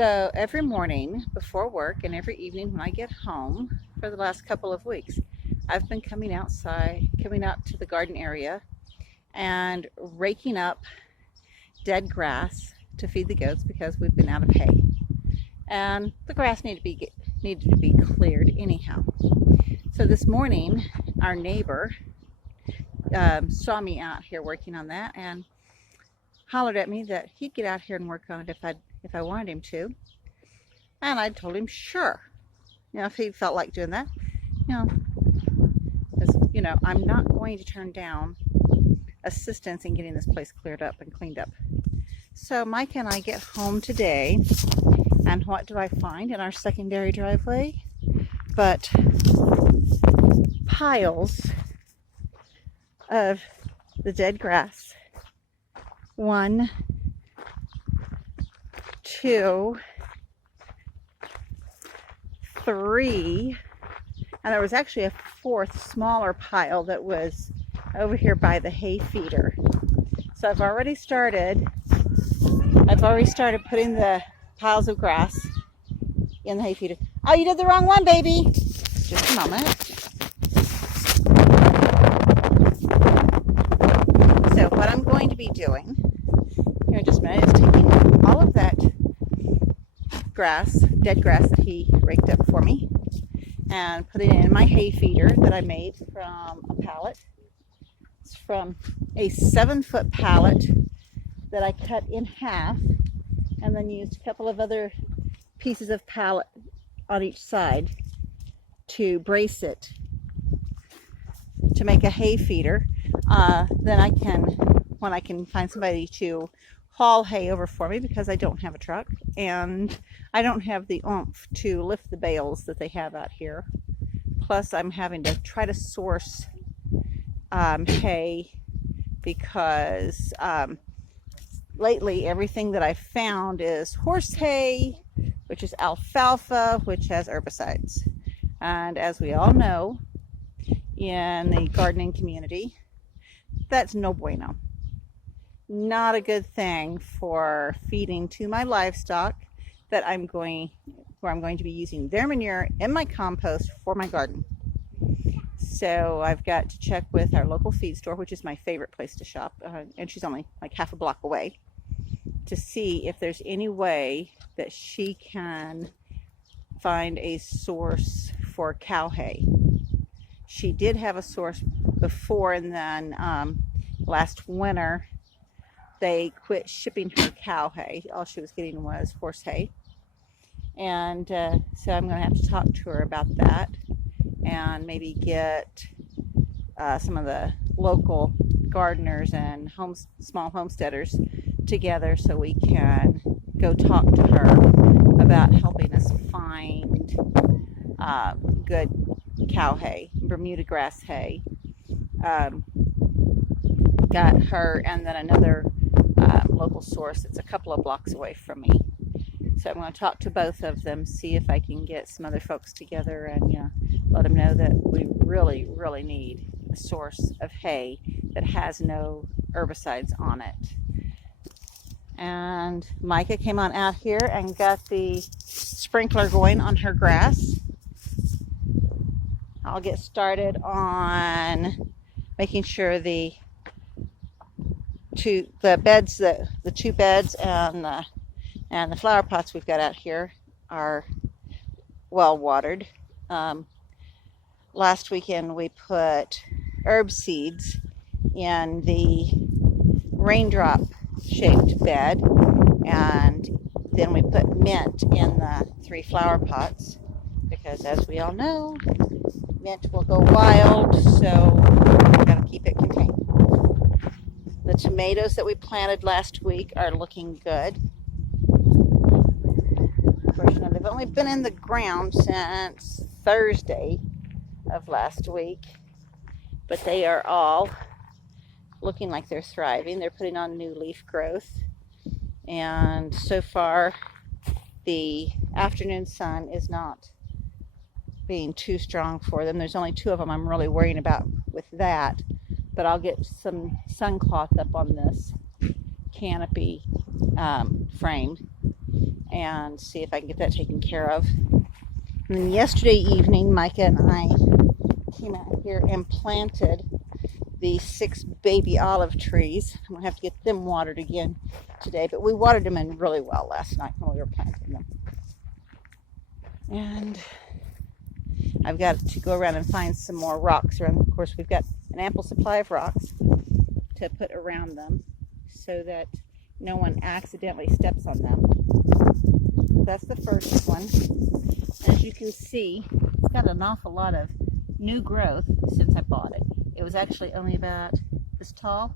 So every morning before work and every evening when I get home for the last couple of weeks, I've been coming outside, coming out to the garden area and raking up dead grass to feed the goats because we've been out of hay. And the grass needed to be cleared anyhow. So this morning, our neighbor saw me out here working on that and hollered at me that he'd get out here and work on it if I wanted him to. And I told him, sure. If he felt like doing that, you know, because, I'm not going to turn down assistance in getting this place cleared up and cleaned up. So Mike and I get home today, and what do I find in our secondary driveway? But piles of the dead grass. 1, 2, 3, and there was actually a 4th smaller pile that was over here by the hay feeder. So I've already started putting the piles of grass in the hay feeder. Oh, you did the wrong one, baby. Just a moment. So what I'm going to be doing here in just a minute is taking all of that grass, dead grass that he raked up for me, and putting it in my hay feeder that I made from a pallet. It's from a 7-foot pallet that I cut in half and then used a couple of other pieces of pallet on each side to brace it to make a hay feeder. Then when I can find somebody to haul hay over for me, because I don't have a truck and I don't have the oomph to lift the bales that they have out here. Plus I'm having to try to source hay because lately everything that I found is horse hay, which is alfalfa, which has herbicides. And as we all know, in the gardening community, that's no bueno. Not a good thing for feeding to my livestock where I'm going to be using their manure in my compost for my garden. So I've got to check with our local feed store, which is my favorite place to shop, and she's only like half a block away, to see if there's any way that she can find a source for cow hay. She did have a source before, and then last winter they quit shipping her cow hay. All she was getting was horse hay. And so I'm going to have to talk to her about that and maybe get some of the local gardeners and small homesteaders together so we can go talk to her about helping us find good cow hay, Bermuda grass hay. Got her and then another local source that's a couple of blocks away from me. So I'm going to talk to both of them, see if I can get some other folks together and let them know that we really, really need a source of hay that has no herbicides on it. And Micah came on out here and got the sprinkler going on her grass. I'll get started on making sure the two beds and the flower pots we've got out here are well watered. Last weekend we put herb seeds in the raindrop shaped bed, and then we put mint in the 3 flower pots because, as we all know, mint will go wild, so we've got to keep it contained. The tomatoes that we planted last week are looking good. Of course, they've only been in the ground since Thursday of last week, but they are all looking like they're thriving. They're putting on new leaf growth, and so far the afternoon sun is not being too strong for them. There's only 2 of them I'm really worrying about with that, but I'll get some sun cloth up on this canopy frame and see if I can get that taken care of. And then yesterday evening, Micah and I came out here and planted the 6 baby olive trees. I'm going to have to get them watered again today, but we watered them in really well last night when we were planting them. And I've got to go around and find some more rocks around. Of course, we've got an ample supply of rocks to put around them so that no one accidentally steps on them. That's the first one. As you can see, it's got an awful lot of new growth since I bought it. It was actually only about this tall.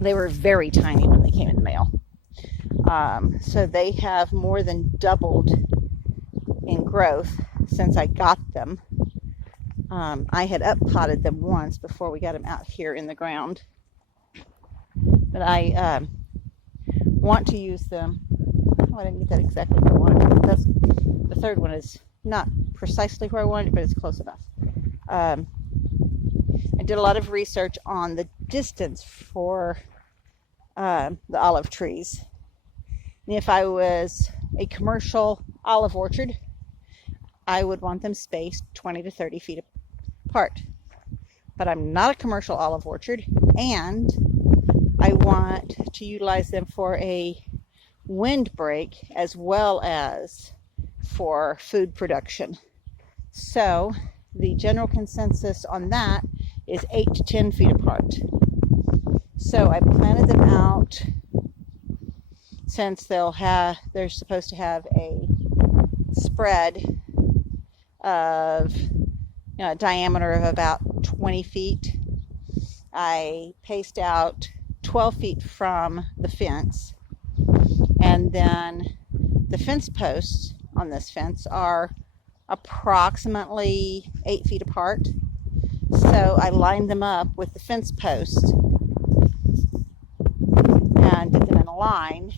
They were very tiny when they came in the mail. So they have more than doubled in growth since I got them. I had up-potted them once before we got them out here in the ground. But I want to use them. Oh, I didn't get that exactly where I wanted it. The third one is not precisely where I wanted it, but it's close enough. I did a lot of research on the distance for the olive trees. And if I was a commercial olive orchard, I would want them spaced 20 to 30 feet apart. But I'm not a commercial olive orchard, and I want to utilize them for a windbreak as well as for food production. So the general consensus on that is 8 to 10 feet apart. So I planted them out since they're supposed to have a spread of a diameter of about 20 feet. I paced out 12 feet from the fence, and then the fence posts on this fence are approximately 8 feet apart. So I lined them up with the fence posts and did them in a line.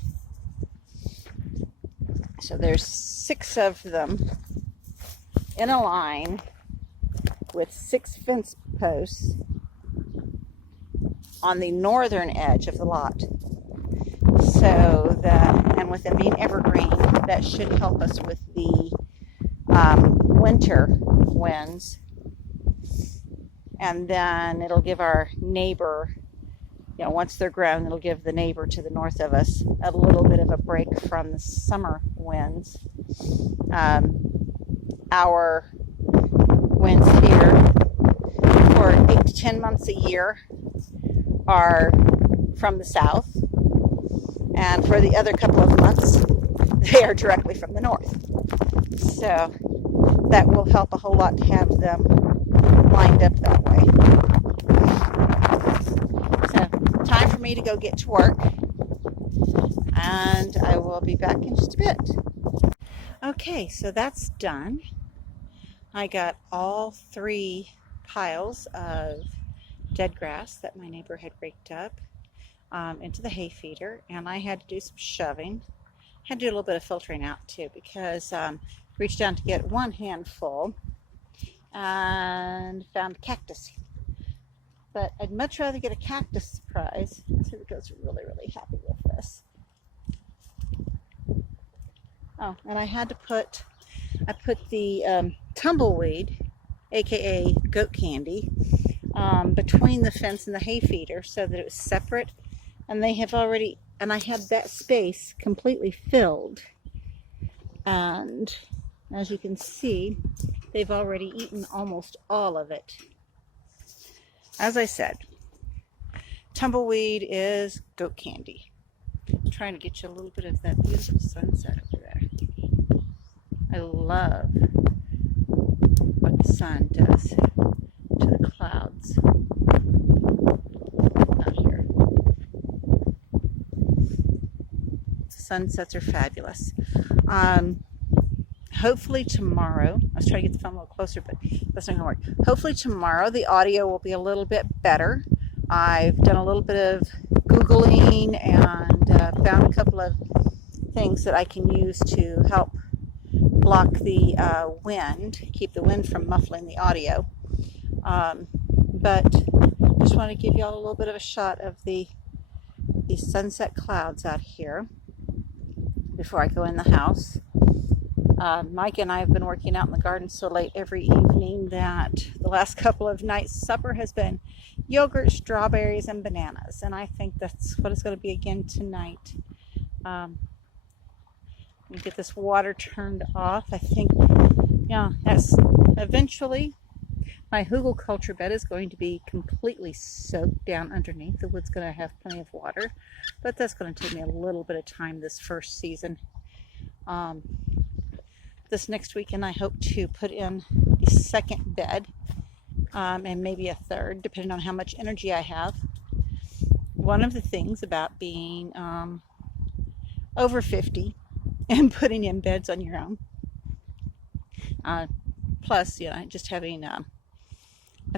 So there's 6 of them in a line with 6 fence posts on the northern edge of the lot. So and with a mean evergreen, that should help us with the winter winds. And then it'll give our neighbor, once they're grown, it'll give the neighbor to the north of us a little bit of a break from the summer winds. Our winds here for 8 to 10 months a year are from the south, and for the other couple of months they are directly from the north. So that will help a whole lot to have them lined up that way. So time for me to go get to work, and I will be back in just a bit. Okay, so that's done. I got all 3 piles of dead grass that my neighbor had raked up into the hay feeder, and I had to do some shoving. I had to do a little bit of filtering out too, because reached down to get one handful and found a cactus. But I'd much rather get a cactus surprise. So the goats are really, really happy with this. Oh, and I put the tumbleweed, aka goat candy, between the fence and the hay feeder so that it was separate. And I had that space completely filled. And as you can see, they've already eaten almost all of it. As I said, tumbleweed is goat candy. I'm trying to get you a little bit of that beautiful sunset over there. I love what the sun does to the clouds out here. Sunsets are fabulous. Hopefully tomorrow, I was trying to get the phone a little closer, but that's not going to work. Hopefully tomorrow the audio will be a little bit better. I've done a little bit of Googling and found a couple of things that I can use to help block the wind, keep the wind from muffling the audio. But just want to give you all a little bit of a shot of the sunset clouds out here. before I go in the house. Mike and I have been working out in the garden so late every evening that the last couple of nights' supper has been yogurt, strawberries, and bananas. And I think that's what it's going to be again tonight. Get this water turned off. I think, yeah, that's eventually my hugelkultur bed is going to be completely soaked down underneath. The wood's going to have plenty of water, but that's going to take me a little bit of time this first season. This next weekend I hope to put in a second bed, and maybe a third, depending on how much energy I have. One of the things about being over 50 and putting in beds on your own, plus, you know, just having a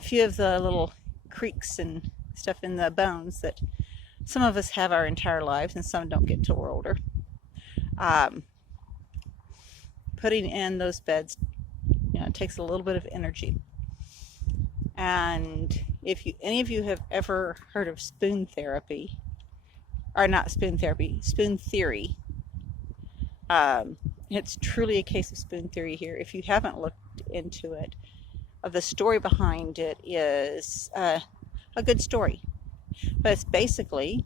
few of the little creaks and stuff in the bones that some of us have our entire lives and some don't get until we're older. Putting in those beds, you know, it takes a little bit of energy. And if any of you have ever heard of spoon therapy, or not spoon therapy, spoon theory, it's truly a case of spoon theory here. If you haven't looked into it, the story behind it is a good story. But it's basically,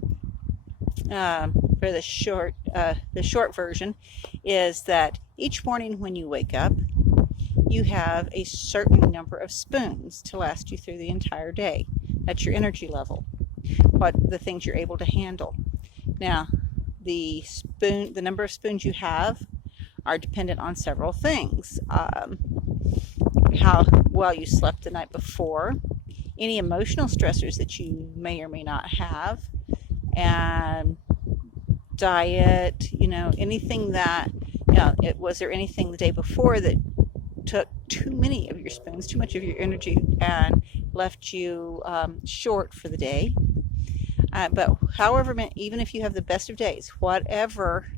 for the short version, is that each morning when you wake up, you have a certain number of spoons to last you through the entire day. That's your energy level, the things you're able to handle. Now, the number of spoons you have are dependent on several things. How well you slept the night before, any emotional stressors that you may or may not have, and diet, you know, anything that, you know, was there anything the day before that took too many of your spoons, too much of your energy, and left you short for the day. But however, even if you have the best of days, whatever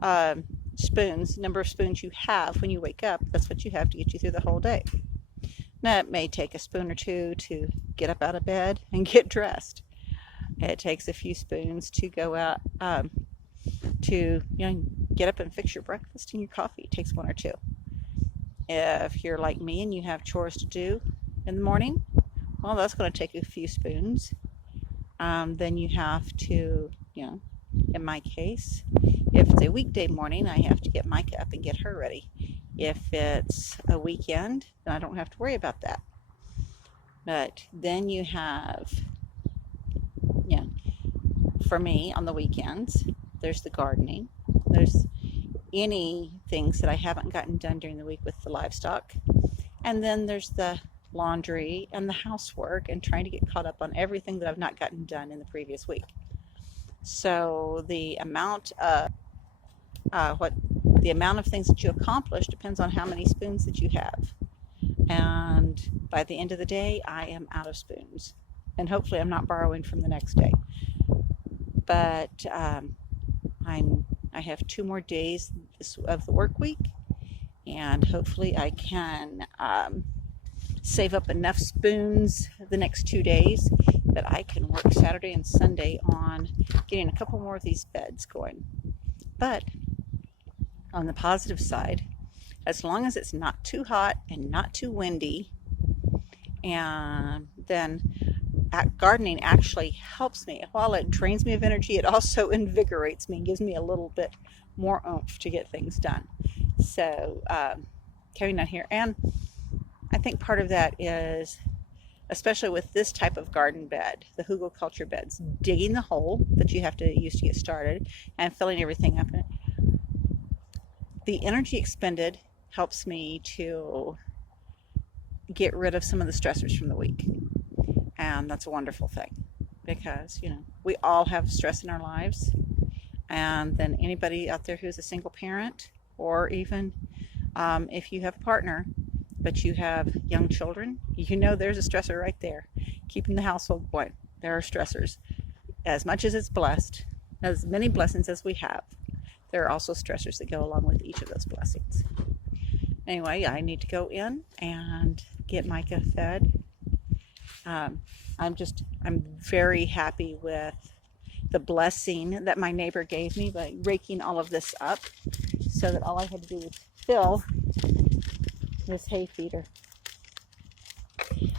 number of spoons you have when you wake up, that's what you have to get you through the whole day. Now, it may take a spoon or two to get up out of bed and get dressed. It takes a few spoons to go out to, you know, get up and fix your breakfast and your coffee. It takes one or two. If you're like me and you have chores to do in the morning, well, that's going to take a few spoons. Then you have to, you know, in my case, if it's a weekday morning, I have to get Micah up and get her ready. If it's a weekend, then I don't have to worry about that. But then you have, yeah, for me on the weekends, there's the gardening. There's any things that I haven't gotten done during the week with the livestock. And then there's the laundry and the housework and trying to get caught up on everything that I've not gotten done in the previous week. So the amount of things that you accomplish depends on how many spoons that you have. And by the end of the day, I am out of spoons. And hopefully I'm not borrowing from the next day. But I have 2 more days of the work week, and hopefully I can save up enough spoons the next 2 days that I can work Saturday and Sunday on getting a couple more of these beds going. But on the positive side, as long as it's not too hot and not too windy, and then gardening actually helps me. While it drains me of energy, it also invigorates me and gives me a little bit more oomph to get things done. So carrying on here, and I think part of that is, especially with this type of garden bed, the hugelkultur beds, digging the hole that you have to use to get started and filling everything up in it. The energy expended helps me to get rid of some of the stressors from the week. And that's a wonderful thing, because, you know, we all have stress in our lives. And then anybody out there who's a single parent, or even if you have a partner, but you have young children, you know there's a stressor right there. Keeping the household going. There are stressors. As much as it's blessed, as many blessings as we have, there are also stressors that go along with each of those blessings. Anyway, I need to go in and get Micah fed. I'm very happy with the blessing that my neighbor gave me by raking all of this up so that all I had to do was fill this hay feeder.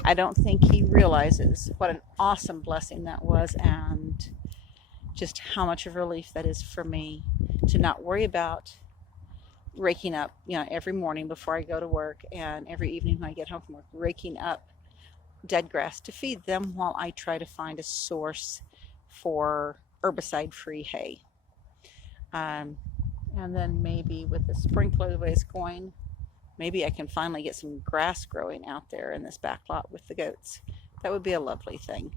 I don't think he realizes what an awesome blessing that was, and just how much of a relief that is for me to not worry about raking up, every morning before I go to work and every evening when I get home from work, raking up dead grass to feed them while I try to find a source for herbicide-free hay. And then maybe with the sprinkler the way it's going, maybe I can finally get some grass growing out there in this back lot with the goats. That would be a lovely thing.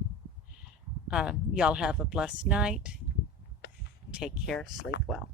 Y'all have a blessed night. Take care. Sleep well.